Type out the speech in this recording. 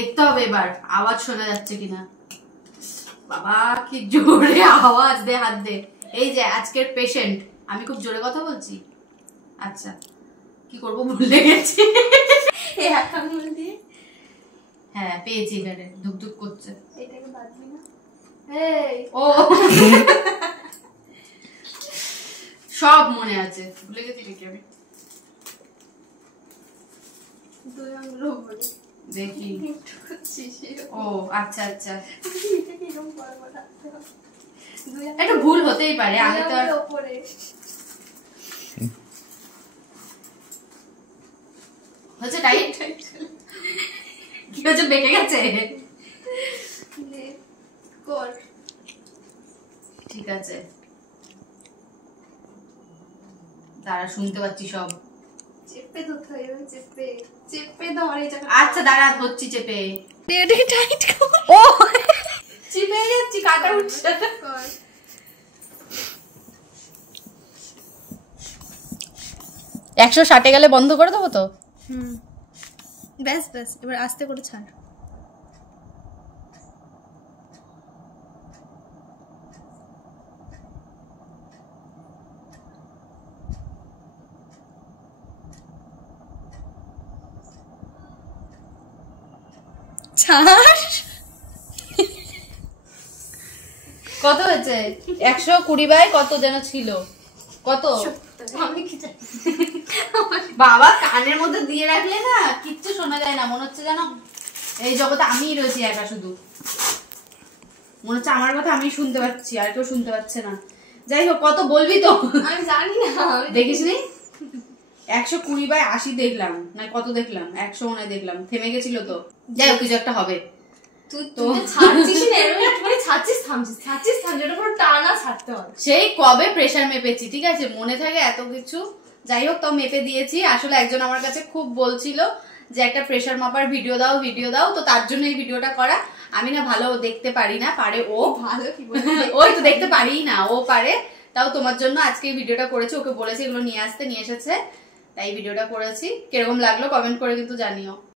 দেখতে হবে এবার আওয়াজ শোনা যাচ্ছে কিনা। বাবা কি জোরে আওয়াজ, দে হাত দে। এই যে আজকের পেশেন্ট, আমি খুব জোরে কথা বলছি। আচ্ছা কি করবো ভুলে গেছি। হ্যাঁ পেয়েছি, এখানে ধুকধুক করছে। ও সব মনে আছে, ভুলে গেছি নাকি আমি? দেখি। ও আচ্ছা আচ্ছা, একটা ভুল হতেই পারে। আমি তো হচ্ছে টাইট, কি হচ্ছে, বেঁকে গেছে। ঠিক আছে দাঁড়া, শুনতে পাচ্ছি সব। চেপে তো চেপে চেপে দাও। আচ্ছা দাঁড়া, ধরছি চেপে। টাইট ও চিপে যাচ্ছি, কাটা উঠছে। 160 গেলে বন্ধ করে দেবো তো। ব্যাস ব্যাস, এবার আস্তে করে ছাড়। কত হয়েছে? 120 বাই কত যেন ছিল, কত? আমি কি জানি বাবা কানের মধ্যে দিয়ে রাখলে না কিচ্ছু শোনা যায় না, মনে হচ্ছে যেন এই জগতে আমিই রয়েছি একা শুধু। মনে হচ্ছে আমার কথা আমি শুনতে পাচ্ছি, আর কেউ শুনতে পাচ্ছে না। যাই হোক, কত বলবি তো? আমি জানি না। দেখিস নি? 120 বাই 80 দেখলাম না, কত দেখলাম? 100 মনে দেখলাম, থেমে গেছিল তো। যাই হোক, কিছু একটা হবে। তুই তো ছাড়ছিস না, এরকম একটুখানি ছাড়ছিস থামছিস, ছাড়ছিস থামছিস, এটা পুরো টানা ছাড়তে হয়। সেই কবে প্রেসার মেপেছি, ঠিক আছে, মনে থাকে এত কিছু। যাই হোক, তাও মেপে দিয়েছি। আসলে একজন আমার কাছে খুব বলছিল যে একটা প্রেসার মাপার ভিডিও দাও, তো তার জন্য এই ভিডিওটা করা। আমি না ভালো দেখতে পারি না, পারে ও। ভালো কি বলবো, ওই তো দেখতে পারি না, ও পারে। তাও তোমার জন্য আজকে এই ভিডিওটা করেছি, ওকে বলেছি এগুলো নিয়ে আসতে, নিয়ে এসেছে, তাই ভিডিওটা করেছি। কিরকম লাগলো কমেন্ট করে কিন্তু জানিও।